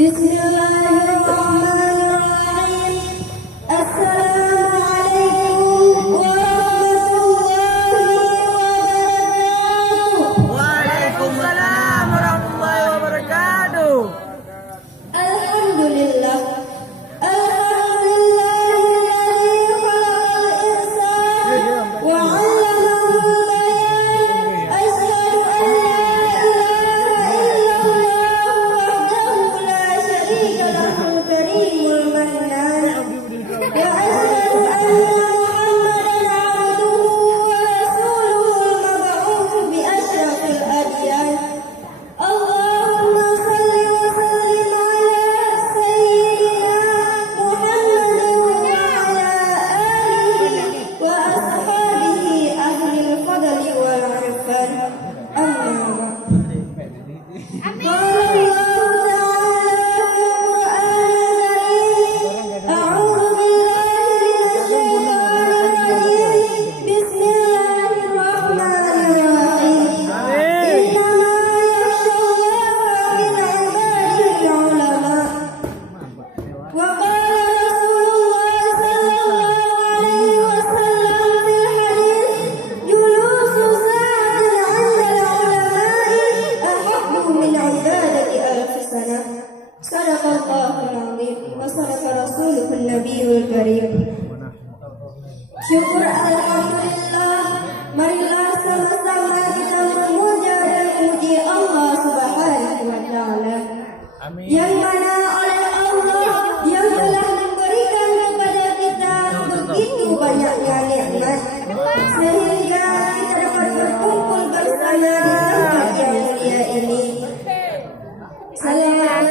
Bismillahirrahmanirrahim. Assalamualaikum warahmatullahi wabarakatuh. Waalaikumsalam warahmatullahi wabarakatuh. Alhamdulillah. Syukur alhamdulillah, marilah sama-sama kita memuja dan memuji Allah Subhanahu wa taala. Yang mana oleh Allah yang telah memberikan kepada kita begitu banyaknya nikmat sehingga kita dapat berkumpul bersama di tempat yang mulia ini. Salam,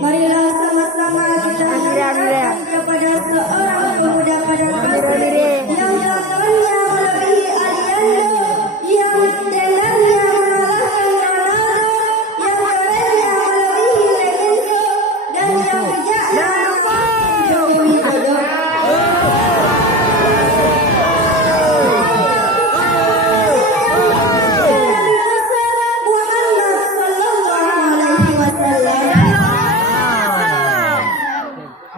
marilah sama-sama kita mengucapkan kepada seorang pemuda pada yang jalannya melebihi Aliando, yang tenangnya mengalahkan Ronaldo, yang kerennya melebihi Legenzo, dan yang bijaknya melebihi Joko Widodo.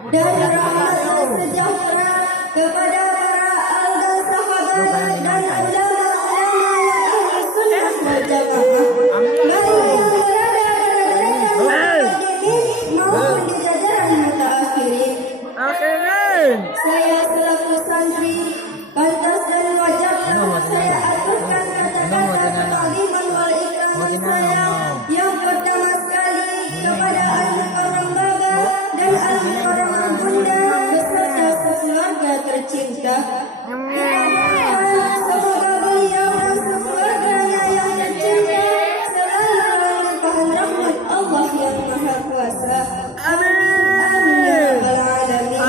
Dan rahmat dan sejahtera kepada para alga sahabat dan ulama-ulama yang ahli sunnah wal jamaah, baik yang berada pada derajat mutaqaddimin maupun di jajaran mutaakhirin. Saya selaku santri pantas dan wajib untuk saya aturkan kata-kata takliman wal ikram saya yang pertama sekali kepada al-mukarram baba dan al-mukarram bunda beserta sekeluarga tercinta. Semoga beliau dan sekeluarganya yang tercinta selalu dalam limpahan rahmat Allah yang Maha Kuasa. Amin ya rabbal alamin.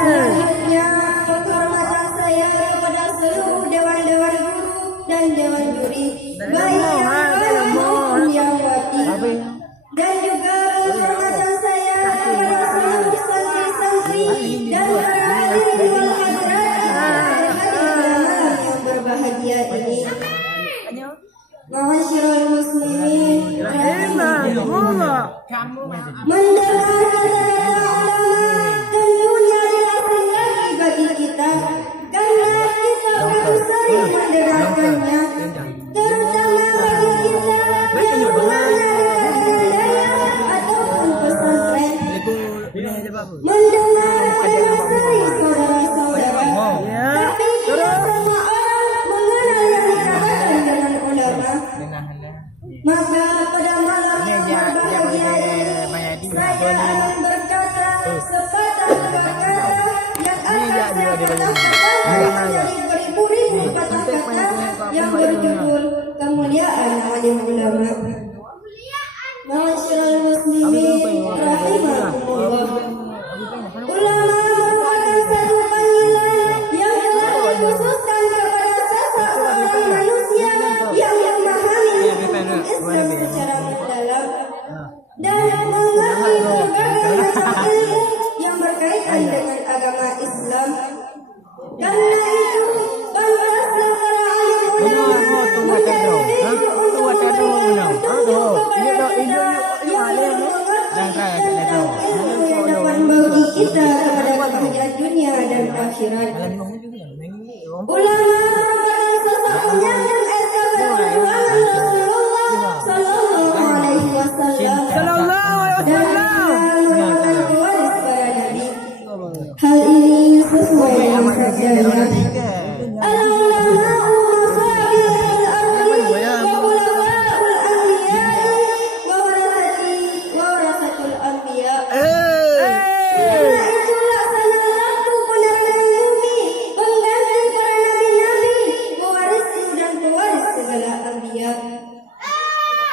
Selanjutnya penghormatan saya kepada seluruh dewan-dewan guru dan dewan juri, baik yang wali maupun yang wati. Dan juga penghormatan saya kepada seluruh santri-santri dan para hadirin wal hadirat yang berbahagia ini. Ma'asyiral muslimin rahimahumullah. Mendengar kata-kata ulama tentunya dirasai lagi bagi kita, karena kita akan sering mendengarkannya, terutama bagi kita yang berada di daerah ataupun pesantren. Mendengar adalah sering saudara-saudara, tapi tidak semua orang mengenal yang dikatakan dengan ulama. Maka pada malam yang berbahagia ini saya akan berkata sepatah dua kata yang akan saya katakan menjadi beribu-ribu kata-kata yang berjudul kemuliaan alim ulama. Ma'asyiral muslimin rahimahumullah. Ulama merupakan satu panggilan yang telah dikhususkan kepada seseorang manusia yang memahami Islam secara mendalam dan mengerti berbagai macam ilmu yang berkaitan dengan agama Islam. Karena itu, pantaslah para alim ulama kepada kita yang mengerti tentang ilmu yang dapat bagi kita kepada kebahagiaan dunia dan akhirat. Ulama merupakan sosok penyandang etika Rasulullah Sallallahu Alaihi Wasallam dan merupakan pewaris para nabi. Hal ini sesuai dengan sabdanya.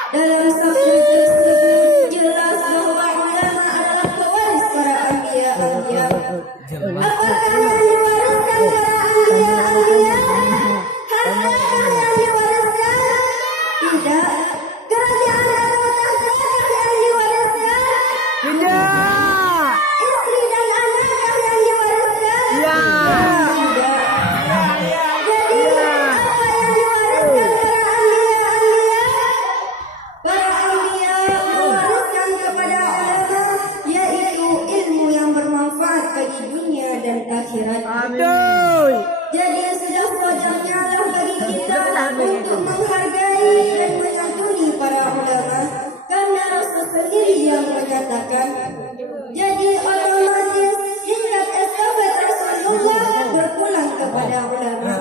Dalam sabda tersebut jelas bahwa ulama adalah pewaris para anbiya. Apakah yang diwariskan para anbiya? Harta yang diwariskan? Tidak. Kerajaan atau tahta yang diwariskan? Tidak. Istri dan anak yang diwariskan? Ya. Tidak. Jadi apa yang diwariskan para anbiya mewariskan kepada ulama, yaitu ilmu yang bermanfaat bagi dunia dan akhirat. Betul. Jadi sudah sewajarnya lah bagi kita untuk menghargai dan menyantuni para ulama, karena Rasul sendiri yang menyatakan. Jadi orang mati singkat estafet Rasulullah berpulang kepada ulama.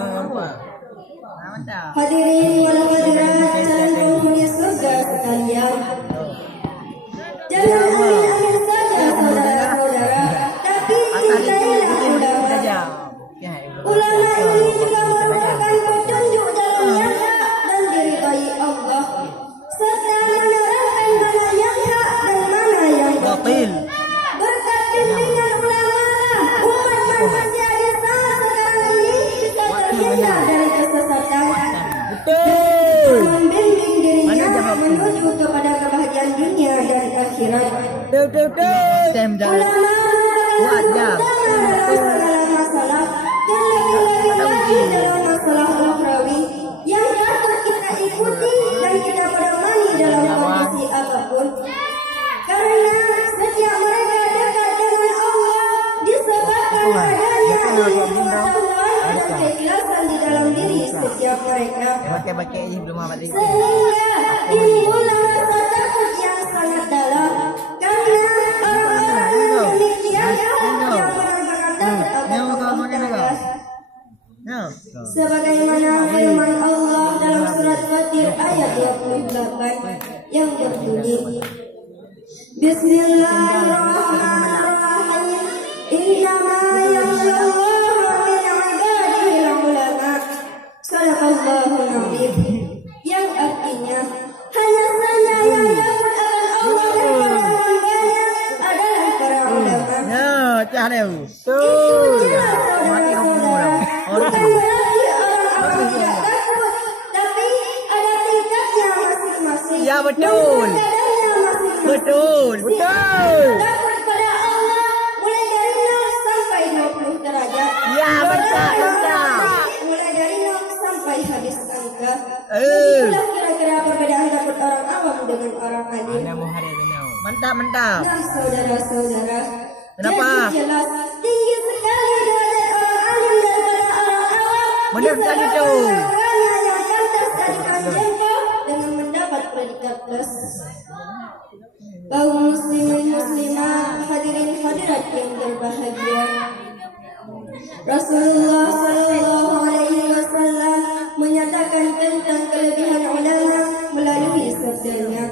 Hadirin wal hadirat calon penghuni surga sekalian. Jangan amin-amin saja saudara-saudara, tapi cintailah ulama. Ulama ini juga merupakan petunjuk dalam yang hak dan diridhai Allah, serta menerangkan mana yang hak dan mana yang batil. Berkat bimbingan ulama umat manusia di sana sekarang ini bisa terhindar dari kesesatan. Membimbing dirinya menuju kepada kebahagiaan dunia dan akhirat. Ulama merupakan dalam masalah dan lagi-lagi dalam masalah ukhrawi yang dapat kita ikuti dan kita pedomani dalam kondisi apapun. Karena setiap mereka dekat dengan Allah disebabkan adanya pengetahuan dan keikhlasan di dalam diri setiap mereka. Sehingga timbullah rasa takut yang sangat dalam, karena orang-orang yang demikian yang menampakkan takut akan Allah. Sebagaimana firman Allah dalam surat Fatir ayat 28 yang berbunyi, Bismillahirrahmanirrahim. Innama yakhshallaha min ibadihil ulama. Shadaqallahul azim. Yang artinya hanya saja yang takut akan Allah dan para hambanya adalah para ulama. Itu jelas saudara-saudara. Bukan berarti orang-orang tidak takut, tapi ada tingkatnya masing-masing. Ya, betul. Betul. Takut pada Allah mulai dari 0 sampai 20 derajat. Ya, betul. Mulai dari 0 sampai habis angka. Itulah kira-kira perbedaan takut orang awam dengan orang alim. Mantap. Nah, saudara-saudara, Kenapa? jadi jelas tinggi sekali derajat orang alim daripada orang awam. Benar sekali tu. Karena yang pantas jadikan jengkol dengan mendapat predikat plus. Kaum muslimin muslimat, hadirin hadirat yang berbahagia. Rasulullah Sallallahu Alaihi Wasallam menyatakan tentang kelebihan ulama melalui sabdanya,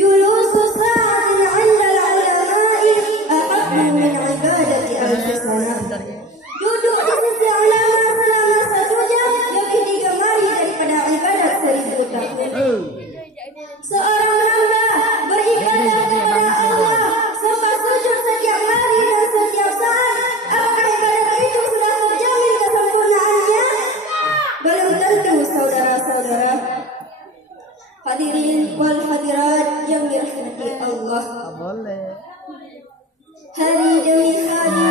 Julusu sa'atin 'indal 'ulama'i ahabbu min 'ibadati alfi sanah. Duduk di sisi ulama selama 1 jam lebih digemari daripada ibadat 1000 tahun. Seorang hamba beribadah kepada Allah sampai sujud setiap hari dan setiap saat. Apakah ibadat itu sudah terjamin kesempurnaannya? Belum tentu, saudara-saudara. Hadirin wal hadirat yang dirahmati Allah. Hari demi hari,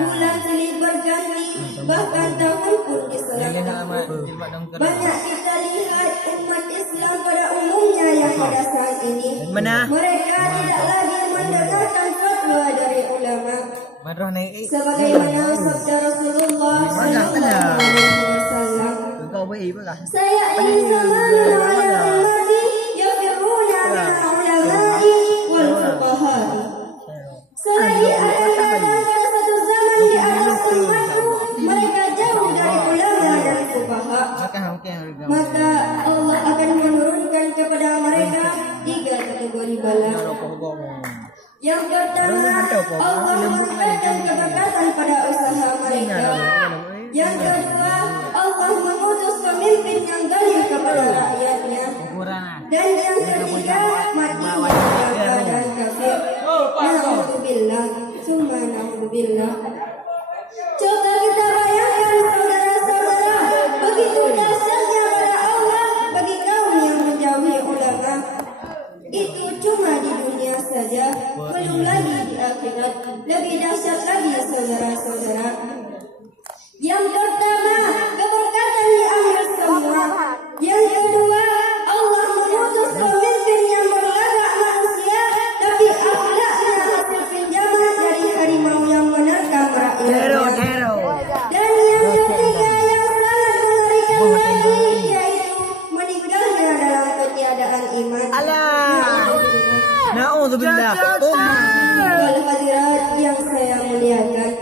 bulan silih berganti, bahkan tahun pun diselang. Banyak kita lihat umat Islam pada umumnya yang pada saat ini. Mana? Mereka tidak lagi mendengarkan fatwa dari ulama. Marah naik. Sebagaimana sabda Rasulullah sallallahu alaihi wasallam. Kau baik lah. Saya ingin zamanu ala ummati yafiruna min ulama'i wal fuqaha'i. Selagi akan datang pada satu zaman di atas umatku, mereka jauh dari ulama dan fuqaha. Maka Allah akan menurunkan kepada mereka 3 kategori bala. Yang pertama, Allah memberikan keberkatan pada usaha mereka. Yang kedua, Allah mengutus pemimpin yang zalim kepada rakyatnya. Dan yang ketiga, mati neraka dan kafir. Na'udzubillah, summa na'udzubillah. Coba kita bayangkan saudara-saudara, begitu dahsyatnya pada Allah bagi kaum yang menjauhi ulama. Itu cuma di dunia saja, belum lagi di akhirat. Lebih dahsyat lagi saudara-saudara. Yang pertama, keberkatan diambil semua. Yang kedua, Allah mengutus pemimpin yang berlagak manusia, tapi akhlaknya hasil pinjaman dari harimau yang menerkam rakyatnya. Dan yang ketiga yang sangat mengerikan lagi, yaitu meninggalnya dalam ketiadaan iman. Na'udzubillah. Wal hadirat yang saya muliakan,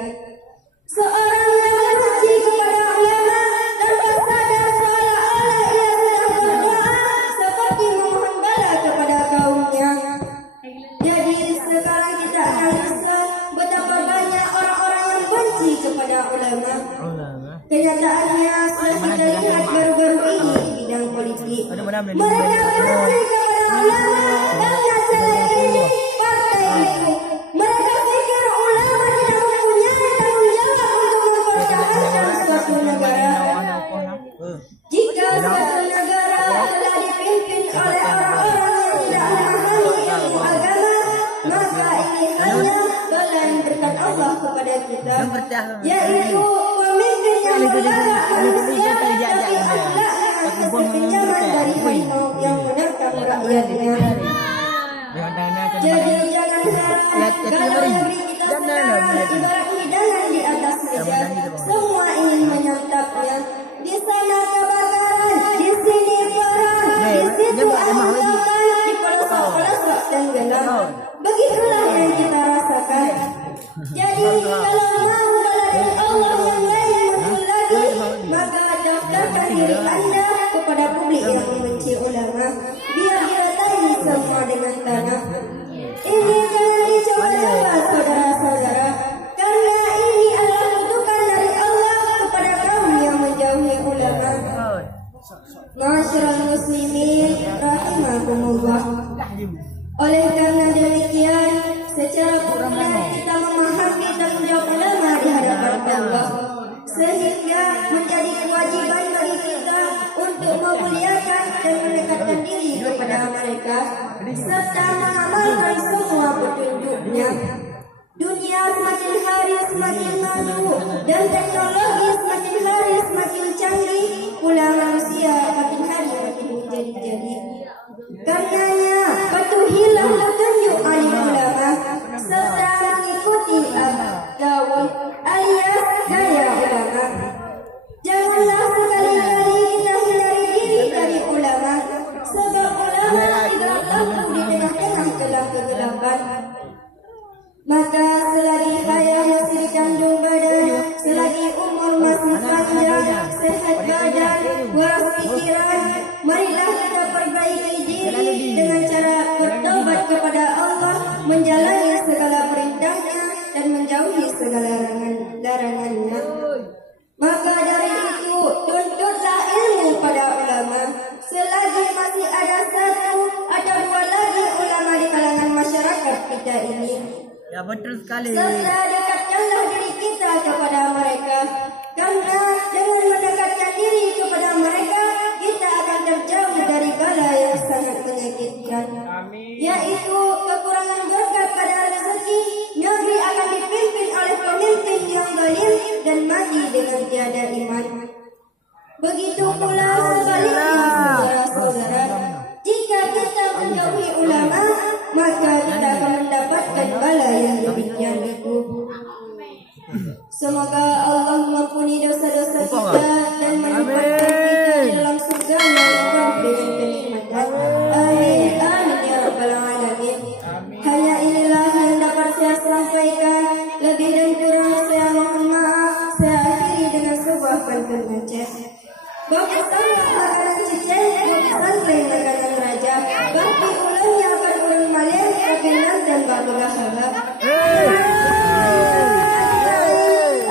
seorang yang benci kepada ulama tanpa sadar seolah-olah ia sedang berdoa seperti memohon bala kepada kaumnya. Jadi sekarang kita akan lihat betapa banyak orang-orang yang benci kepada ulama. Kenyataannya sudah kita lihat baru-baru ini di bidang politik. Mereka benci kepada ulama karena selama ini partai itu. Mereka pikir ulama tidak mempunyai tanggung jawab untuk mempertahankan suatu negara. Jika suatu negara telah dipimpin oleh orang-orang yang tidak memahami ilmu agama, maka ini hanya bala berkat Allah kepada kita, yaitu pemimpin yang berlagak manusia tapi akhlaknya hasil pinjaman dari harimau yang menerkam rakyatnya. Jadi jangan harap kalau negeri kita sekarang ibarat hidangan di atas meja, semua ingin menyantapnya. Di sana kebakaran, di sini perang, di situ ada lautan, di pelosok-pelosok tenggelam. Begitulah yang kita rasakan. Jadi kalau mau bala dari Allah yang lain muncul lagi, maka daftarkan diri Anda kepada publik yang membenci ulama, biar diratain semua dengan tanah. Ini jangan dicoba-coba saudara-saudara, karena ini adalah kutukan dari Allah kepada kaum yang menjauhi ulama. Ma'asyiral muslimin rahimakumullah. Oleh karena demikian, secara populer kita memahami tanggung jawab ulama di hadapan Allah, sehingga menjadi kewajiban bagi kita untuk memuliakan dan mendekatkan diri kepada mereka serta mengamalkan semua petunjuknya. Dunia semakin hari semakin maju dan teknologi semakin hari semakin canggih, pula manusia makin hari makin menjadi-jadi. Karenanya patuhilah petunjuk alim ulama serta mengikuti al-dawah alias gaya ulama. Janganlah sekali-kali kita hindari diri dari ulama, sebab ulama tidak laku di tengah-tengah gelap kegelapan. Maka selagi hayat masih dikandung badan, selagi umur masih panjang, sehat badan, waras pikiran, marilah kita perbaiki diri dengan cara bertobat kepada Allah, menjalani segala perintahnya dan menjauhi segala larangannya. Maka dari itu, tuntutlah ilmu pada ulama. Selagi masih ada satu atau dua lagi ulama di kalangan masyarakat kita ini. Ya betul sekali. Serta dekatkanlah diri kita kepada mereka, karena dengan mendekatkan diri kepada mereka, kita akan terjauh dari bala yang sangat menyakitkan, yaitu kekurangan berkat pada rezeki. Negeri akan dipimpin oleh pemimpin yang zalim dan mati dengan tiada iman. Begitu pula sebaliknya, saudara-saudara, jika kita ulama, maka kita akan mendapatkan bala yang demikian itu. Semoga Allah mengampuni dosa-dosa kita dan menempatkan kita dalam surga-Nya yang dengan kenikmatan. Amin, amin ya rabbal alamin. Hanya inilah yang dapat saya sampaikan. Lebih dan kurang saya mohon maaf. Saya akhiri dengan sebuah pantun Aceh. Bapak sama makanan ciceng, bapak santai makanan raja. Bapak ulangnya akan ulun malih, kebenar dan bapak gahala.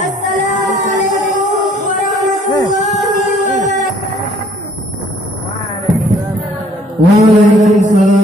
Assalamualaikum warahmatullahi wabarakatuh. Waalaikumsalam.